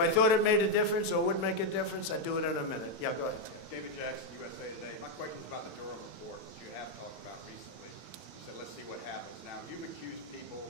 I thought it made a difference or would make a difference, I'd do it in a minute. Yeah, go ahead. David Jackson, USA Today. My question is about the Durham report, which you have talked about recently. You said, let's see what happens. Now, you've accused people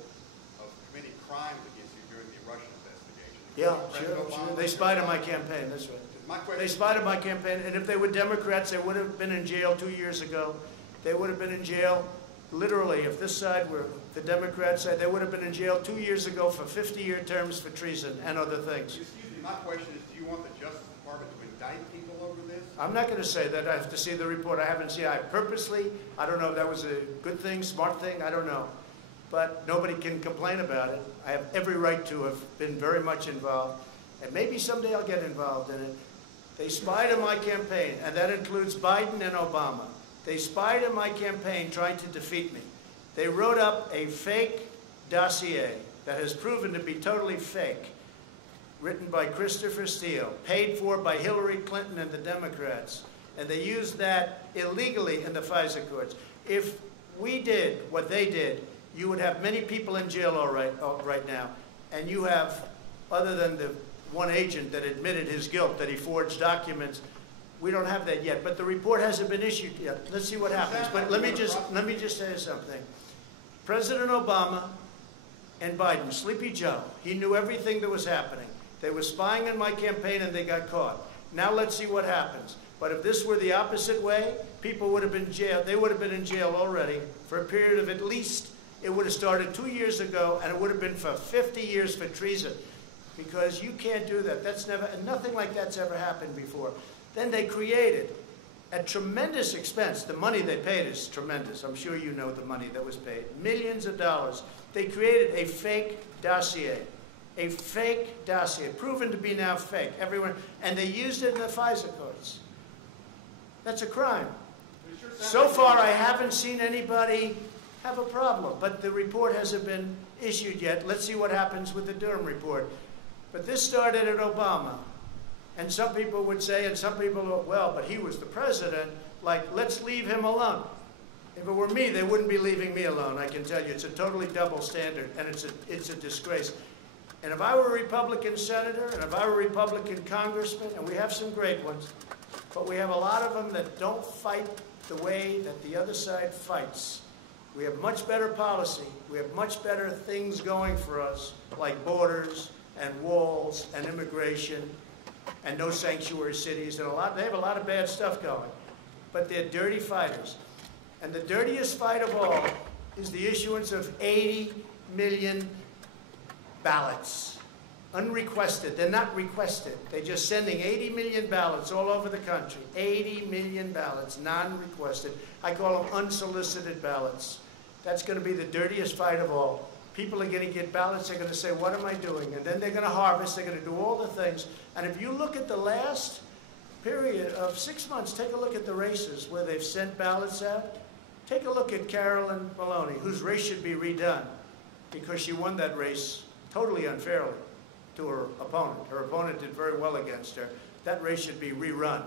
of committing crimes against you during the Russian investigation. Yeah, sure. They spied on my campaign, that's right. They spied on my campaign, and if they were Democrats, they would have been in jail 2 years ago. They would have been in jail, literally, if this side were the Democrat side, they would have been in jail 2 years ago for 50-year terms for treason and other things. Excuse me, my question is, do you want the Justice Department to indict people over this? I'm not going to say that. I have to see the report. I haven't seen it. I don't know if that was a good thing, smart thing, I don't know. But nobody can complain about it. I have every right to have been very much involved, and maybe someday I'll get involved in it. They spied on my campaign, and that includes Biden and Obama. They spied on my campaign trying to defeat me. They wrote up a fake dossier that has proven to be totally fake, written by Christopher Steele, paid for by Hillary Clinton and the Democrats, and they used that illegally in the FISA courts. If we did what they did, you would have many people in jail right now, and you have, other than the one agent that admitted his guilt, that he forged documents. We don't have that yet, but the report hasn't been issued yet. Let's see what happens. But let me just say something. President Obama and Biden, Sleepy Joe, he knew everything that was happening. They were spying on my campaign and they got caught. Now let's see what happens. But if this were the opposite way, people would have been in jail. They would have been in jail already for a period of at least, it would have started 2 years ago, and it would have been for 50 years for treason. Because you can't do that. That's never, nothing like that's ever happened before. Then they created, at tremendous expense, the money they paid is tremendous. I'm sure you know the money that was paid. Millions of dollars. They created a fake dossier. A fake dossier, proven to be now fake. Everyone, and they used it in the FISA courts. That's a crime. So far, I haven't seen anybody have a problem, but the report hasn't been issued yet. Let's see what happens with the Durham report. But this started at Obama. And some people would say, and some people go, well, but he was the president, like, let's leave him alone. If it were me, they wouldn't be leaving me alone, I can tell you. It's a totally double standard, and it's a disgrace. And if I were a Republican senator, and if I were a Republican congressman, and we have some great ones, but we have a lot of them that don't fight the way that the other side fights. We have much better policy. We have much better things going for us, like borders, and walls, and immigration, and no sanctuary cities, and they have a lot of bad stuff going. But they're dirty fighters. And the dirtiest fight of all is the issuance of 80 million ballots, unrequested. They're not requested. They're just sending 80 million ballots all over the country. 80 million ballots, non-requested. I call them unsolicited ballots. That's going to be the dirtiest fight of all. People are going to get ballots, they're going to say, what am I doing? And then they're going to harvest, they're going to do all the things. And if you look at the last period of 6 months, take a look at the races where they've sent ballots out. Take a look at Carolyn Maloney, whose race should be redone because she won that race totally unfairly to her opponent. Her opponent did very well against her. That race should be rerun.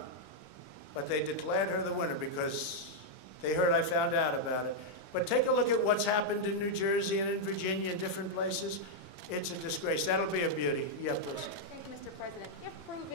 But they declared her the winner because they heard I found out about it. But take a look at what's happened in New Jersey and in Virginia and different places. It's a disgrace. That'll be a beauty. Yeah, please. Thank you, Mr. President. If proven